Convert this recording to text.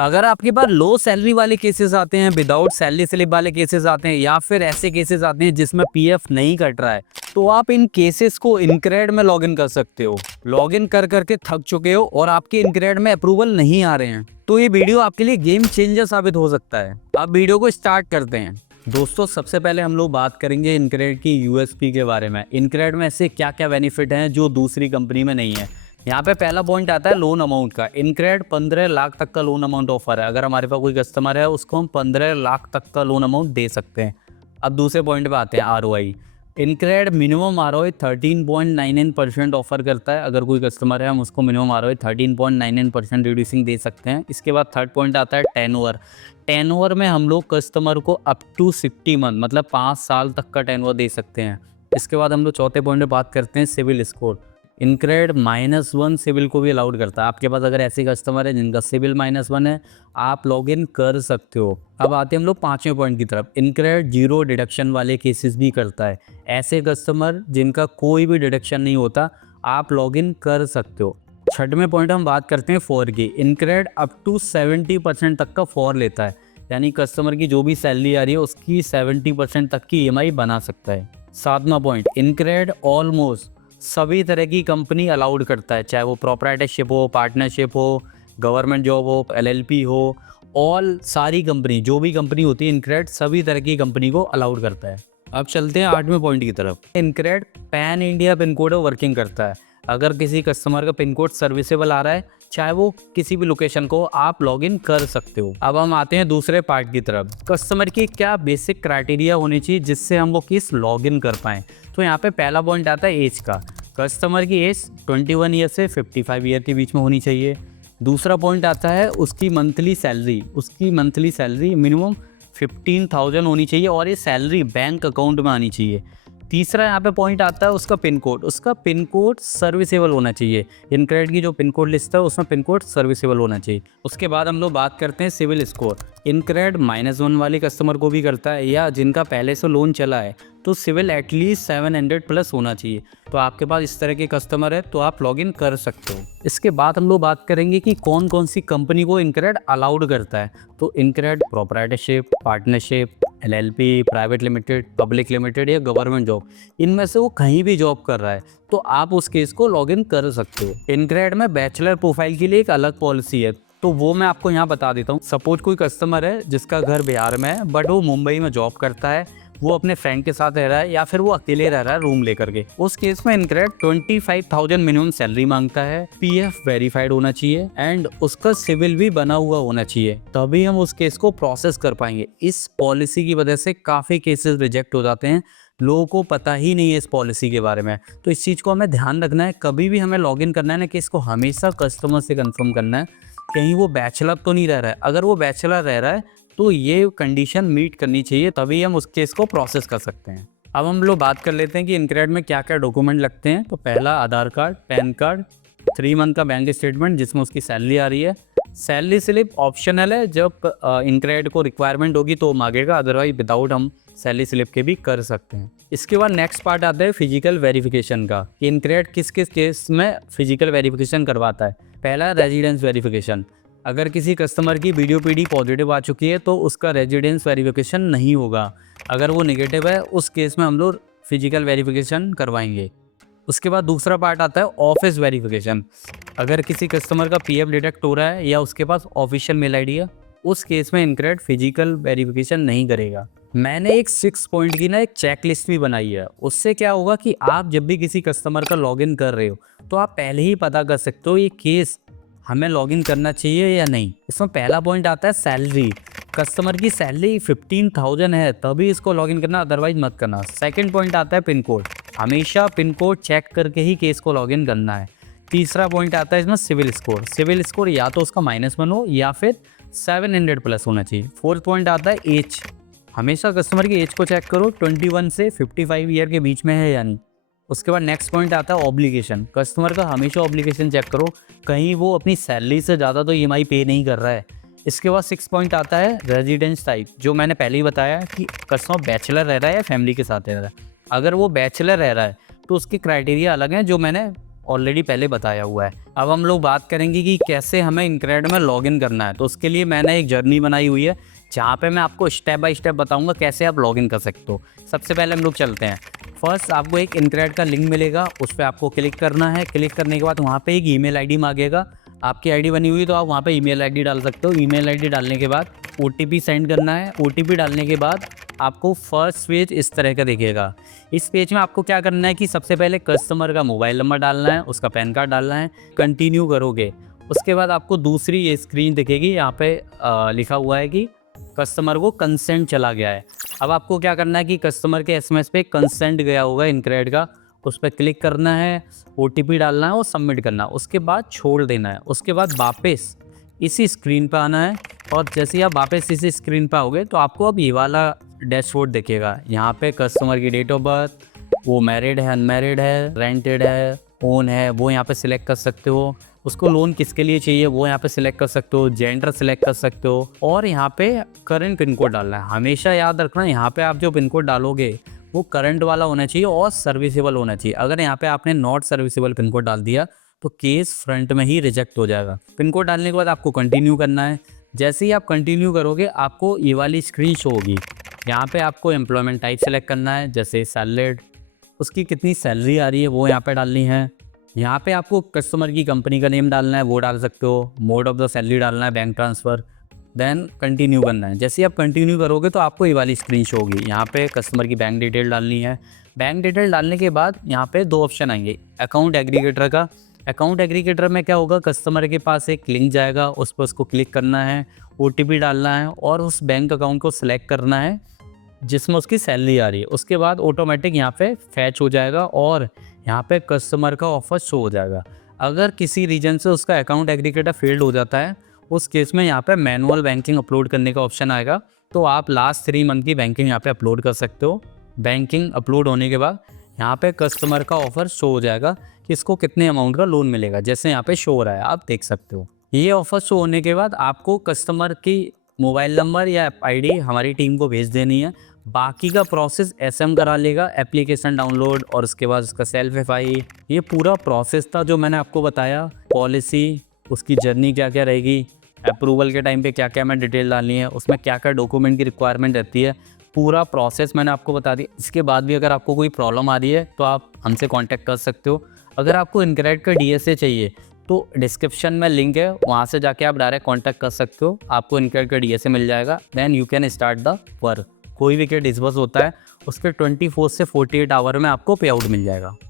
अगर आपके पास लो सैलरी वाले केसेस आते हैं, विदाउट सैलरी स्लिप वाले केसेस आते हैं, या फिर ऐसे केसेस आते हैं जिसमें पीएफ नहीं कट रहा है, तो आप इन केसेस को इनक्रेड में लॉगिन कर सकते हो। लॉगिन कर करके थक चुके हो और आपके इनक्रेड में अप्रूवल नहीं आ रहे हैं, तो ये वीडियो आपके लिए गेम चेंजर साबित हो सकता है। अब वीडियो को स्टार्ट करते हैं। दोस्तों, सबसे पहले हम लोग बात करेंगे इनक्रेड की यूएसपी के बारे में। इनक्रेड में ऐसे क्या क्या बेनिफिट हैं जो दूसरी कंपनी में नहीं है। यहाँ पे पहला पॉइंट आता है लोन अमाउंट का। इनक्रेड 15 लाख तक का लोन अमाउंट ऑफर है। अगर हमारे पास कोई कस्टमर है, उसको हम 15 लाख तक का लोन अमाउंट दे सकते हैं। अब दूसरे पॉइंट पे आते हैं, ROI. InCred minimum ROI 13.99% offer करता है। अगर कोई कस्टमर है, हम उसको मिनिमम आरओआई 13.99% रिड्यूसिंग दे सकते हैं। इसके बाद थर्ड पॉइंट आता है टेनओवर। टेनओवर में हम लोग कस्टमर को अप टू 60 मंथ मतलब 5 साल तक का टेनओवर दे सकते हैं। इसके बाद हम लोग चौथे पॉइंट पे बात करते हैं सिविल स्कोर। इनक्रेड -1 सिविल को भी अलाउड करता है। आपके पास अगर ऐसे कस्टमर है जिनका सिविल -1 है, आप लॉगिन कर सकते हो। अब आते हैं हम लोग पांचवें पॉइंट की तरफ। इनक्रेड 0 डिडक्शन वाले केसेस भी करता है। ऐसे कस्टमर जिनका कोई भी डिडक्शन नहीं होता, आप लॉगिन कर सकते हो। छठवें पॉइंट हम बात करते हैं फॉर की। इनक्रेड अप टू 70% तक का फॉर लेता है, यानी कस्टमर की जो भी सैलरी आ रही है उसकी 70% तक की ईएमआई बना सकता है। सातवां पॉइंट, इनक्रेड ऑलमोस्ट सभी तरह की कंपनी अलाउड करता है, चाहे वो प्रोप्राइटरशिप हो, पार्टनरशिप हो, गवर्नमेंट जॉब हो, एलएलपी हो, ऑल सारी कंपनी, जो भी कंपनी होती है इनक्रेड सभी तरह की कंपनी को अलाउड करता है। अब चलते हैं आठवें पॉइंट की तरफ। InCred pan India pin code working करता है। अगर किसी कस्टमर का पिन कोड सर्विसेबल आ रहा है, चाहे वो किसी भी लोकेशन को, आप लॉगिन कर सकते हो। अब हम आते हैं दूसरे पार्ट की तरफ। कस्टमर की क्या बेसिक क्राइटेरिया होनी चाहिए जिससे हम वो किस लॉगिन कर पाएँ। तो यहाँ पे पहला पॉइंट आता है एज का। कस्टमर की एज 21 ईयर से 55 ईयर के बीच में होनी चाहिए। दूसरा पॉइंट आता है उसकी मंथली सैलरी। उसकी मंथली सैलरी मिनिमम 15,000 होनी चाहिए और ये सैलरी बैंक अकाउंट में आनी चाहिए। तीसरा यहाँ पे पॉइंट आता है उसका पिन कोड। उसका पिन कोड सर्विसेबल होना चाहिए। इनक्रेड की जो पिन कोड लिस्ट है उसमें पिन कोड सर्विसेबल होना चाहिए। उसके बाद हम लोग बात करते हैं सिविल स्कोर। इनक्रेड -1 वाले कस्टमर को भी करता है, या जिनका पहले से लोन चला है तो सिविल एटलीस्ट 700 प्लस होना चाहिए। तो आपके पास इस तरह के कस्टमर है तो आप लॉगिन कर सकते हो। इसके बाद हम लोग बात करेंगे कि कौन कौन सी कंपनी को इनक्रेड अलाउड करता है। तो InCred proprietorship, partnership, LLP, private limited, public limited या गवर्नमेंट जॉब, इनमें से वो कहीं भी जॉब कर रहा है तो आप उस केस को लॉगिन कर सकते हो। इनक्रेड में बैचलर प्रोफाइल के लिए एक अलग पॉलिसी है, तो वो मैं आपको यहाँ बता देता हूँ। सपोज कोई कस्टमर है जिसका घर बिहार में है बट वो मुंबई में जॉब करता है, वो अपने फ्रेंड के साथ रह रहा है या फिर वो अकेले रह रहा है रूम लेकर के, उस केस में इनक्रेड 25,000 मिनिमम सैलरी मांगता है। पीएफ वेरीफाइड होना चाहिए एंड उसका सिविल भी बना हुआ होना चाहिए, तभी हम उस केस को प्रोसेस कर पाएंगे। इस पॉलिसी की वजह से काफ़ी केसेस रिजेक्ट हो जाते हैं, लोगों को पता ही नहीं है इस पॉलिसी के बारे में। तो इस चीज़ को हमें ध्यान रखना है। कभी भी हमें लॉगिन करना है ना, कि इसको हमेशा कस्टमर से कंफर्म करना है कहीं वो बैचलर तो नहीं रह रहा है। अगर वो बैचलर रह रहा है तो ये कंडीशन मीट करनी चाहिए, तभी हम उस केस को प्रोसेस कर सकते हैं। अब हम लोग बात कर लेते हैं कि इनक्रेड में क्या क्या डॉक्यूमेंट लगते हैं। तो पहला आधार कार्ड, पैन कार्ड, 3 मंथ का बैंक स्टेटमेंट जिसमें उसकी सैलरी आ रही है। सैलरी स्लिप ऑप्शनल है, जब इनक्रेड को रिक्वायरमेंट होगी तो मांगेगा, अदरवाइज विदाउट हम सैलरी स्लिप के भी कर सकते हैं। इसके बाद नेक्स्ट पार्ट आता है फिजिकल वेरिफिकेशन का। इनक्रेड किस किस केस में फिजिकल वेरिफिकेशन करवाता है। पहला रेजिडेंस वेरिफिकेशन। अगर किसी कस्टमर की वीडियो पीडी पॉजिटिव आ चुकी है तो उसका रेजिडेंस वेरिफिकेशन नहीं होगा। अगर वो नेगेटिव है उस केस में हम लोग फिजिकल वेरिफिकेशन करवाएंगे। उसके बाद दूसरा पार्ट आता है ऑफिस वेरिफिकेशन। अगर किसी कस्टमर का पीएफ डिडक्ट हो रहा है या उसके पास ऑफिशियल मेल आईडी है, उस केस में इनक्रेड फिजिकल वेरिफिकेशन नहीं करेगा। मैंने एक 6 पॉइंट की एक चेकलिस्ट भी बनाई है। उससे क्या होगा कि आप जब भी किसी कस्टमर का लॉगिन कर रहे हो तो आप पहले ही पता कर सकते हो ये केस हमें लॉगिन करना चाहिए या नहीं। इसमें पहला पॉइंट आता है सैलरी। कस्टमर की सैलरी 15,000 है तभी इसको लॉगिन करना, अदरवाइज मत करना। सेकंड पॉइंट आता है पिन कोड। हमेशा पिन कोड चेक करके ही केस को लॉगिन करना है। तीसरा पॉइंट आता है इसमें सिविल स्कोर। सिविल स्कोर या तो उसका -1 हो या फिर 700 प्लस होना चाहिए। फोर्थ पॉइंट आता है एज। हमेशा कस्टमर की एज को चेक करो, 21 से 55 ईयर के बीच में है या नहीं। उसके बाद नेक्स्ट पॉइंट आता है ऑब्लिगेशन। कस्टमर का हमेशा ऑब्लिगेशन चेक करो, कहीं वो अपनी सैलरी से ज़्यादा तो ईएमआई पे नहीं कर रहा है। इसके बाद 6 पॉइंट आता है रेजिडेंस टाइप, जो मैंने पहले ही बताया कि कस्टमर बैचलर रह रहा है या फैमिली के साथ रह रहा है। अगर वो बैचलर रह रहा है तो उसके क्राइटेरिया अलग हैं, जो मैंने ऑलरेडी पहले बताया हुआ है। अब हम लोग बात करेंगे कि कैसे हमें इनक्रेड में लॉगिन करना है। तो उसके लिए मैंने एक जर्नी बनाई हुई है जहाँ पे मैं आपको स्टेप बाय स्टेप बताऊंगा कैसे आप लॉगिन कर सकते हो। सबसे पहले हम लोग चलते हैं। फर्स्ट आपको एक इनक्रेड का लिंक मिलेगा, उस पर आपको क्लिक करना है। क्लिक करने के बाद वहाँ पे एक ईमेल आईडी मांगेगा। आपकी आईडी बनी हुई तो आप वहाँ पे ईमेल आईडी डाल सकते हो। ईमेल आईडी डालने के बाद ओटीपी सेंड करना है। ओटीपी डालने के बाद आपको फर्स्ट पेज इस तरह का दिखेगा। इस पेज में आपको क्या करना है कि सबसे पहले कस्टमर का मोबाइल नंबर डालना है, उसका पैन कार्ड डालना है। कंटिन्यू करोगे, उसके बाद आपको दूसरी ये स्क्रीन दिखेगी, यहाँ पे लिखा हुआ है कि कस्टमर को कंसेंट चला गया है। अब आपको क्या करना है कि कस्टमर के एसएमएस पे कंसेंट गया होगा इनक्रेड का, उस पर क्लिक करना है, ओटीपी डालना है और सबमिट करना है। उसके बाद छोड़ देना है। उसके बाद वापस इसी स्क्रीन पर आना है और जैसे ही आप वापस इसी स्क्रीन पर आओगे तो आपको अब ये वाला डैशबोर्ड दिखेगा। यहाँ पे कस्टमर की डेट ऑफ बर्थ, वो मैरिड है, अनमैरिड है, रेंटेड है, ओन है, वो यहाँ पे सिलेक्ट कर सकते हो। उसको लोन किसके लिए चाहिए वो यहाँ पे सिलेक्ट कर सकते हो। जेंडर सिलेक्ट कर सकते हो और यहाँ पे करंट पिन कोड डालना है। हमेशा याद रखना, यहाँ पे आप जो पिन कोड डालोगे वो करंट वाला होना चाहिए और सर्विसेबल होना चाहिए। अगर यहाँ पे आपने नॉट सर्विसेबल पिन कोड डाल दिया तो केस फ्रंट में ही रिजेक्ट हो जाएगा। पिन कोड डालने के बाद आपको कंटिन्यू करना है। जैसे ही आप कंटिन्यू करोगे आपको ये वाली स्क्रीन शो होगी। यहाँ पे आपको एम्प्लॉयमेंट टाइप सेलेक्ट करना है, जैसे सैलरीड, उसकी कितनी सैलरी आ रही है वो यहाँ पे डालनी है। यहाँ पे आपको कस्टमर की कंपनी का नेम डालना है, वो डाल सकते हो। मोड ऑफ द सैलरी डालना है, बैंक ट्रांसफ़र, देन कंटिन्यू करना है। जैसे ही आप कंटिन्यू करोगे तो आपको ये वाली स्क्रीन शो होगी। यहाँ पे कस्टमर की बैंक डिटेल डालनी है। बैंक डिटेल डालने के बाद यहाँ पे दो ऑप्शन आएंगे अकाउंट एग्रीगेटर का। अकाउंट एग्रीगेटर में क्या होगा, कस्टमर के पास एक लिंक जाएगा, उस पर उसको क्लिक करना है, ओटीपी डालना है और उस बैंक अकाउंट को सिलेक्ट करना है जिसमें उसकी सैलरी आ रही है। उसके बाद ऑटोमेटिक यहाँ पे फैच हो जाएगा और यहाँ पे कस्टमर का ऑफर शो हो जाएगा। अगर किसी रीजन से उसका अकाउंट एग्रीगेटर फेल्ड हो जाता है उस केस में यहाँ पे मैनुअल बैंकिंग अपलोड करने का ऑप्शन आएगा, तो आप लास्ट 3 मंथ की बैंकिंग यहाँ पे अपलोड कर सकते हो। बैंकिंग अपलोड होने के बाद यहाँ पे कस्टमर का ऑफर शो हो जाएगा कि इसको कितने अमाउंट का लोन मिलेगा, जैसे यहाँ पे शो हो रहा है, आप देख सकते हो। ये ऑफर शो होने के बाद आपको कस्टमर की मोबाइल नंबर या आईडी हमारी टीम को भेज देनी है। बाकी का प्रोसेस एसएम करा लेगा, एप्लीकेशन डाउनलोड और उसके बाद उसका सेल्फ एफआई। ये पूरा प्रोसेस था जो मैंने आपको बताया। पॉलिसी, उसकी जर्नी क्या क्या रहेगी, अप्रूवल के टाइम पे क्या क्या मैं डिटेल डालनी है, उसमें क्या क्या डॉक्यूमेंट की रिक्वायरमेंट रहती है, पूरा प्रोसेस मैंने आपको बता दिया। इसके बाद भी अगर आपको कोई प्रॉब्लम आ रही है तो आप हमसे कांटेक्ट कर सकते हो। अगर आपको इनक्रेड का डीएसए चाहिए तो डिस्क्रिप्शन में लिंक है, वहाँ से जाके आप डायरेक्ट कांटेक्ट कर सकते हो, आपको इनक्रेड का डीएसए मिल जाएगा। Then you can start the work. कोई भी के डिस्बर्स होता है उसके 24 से 48 आवर में आपको पे आउट मिल जाएगा।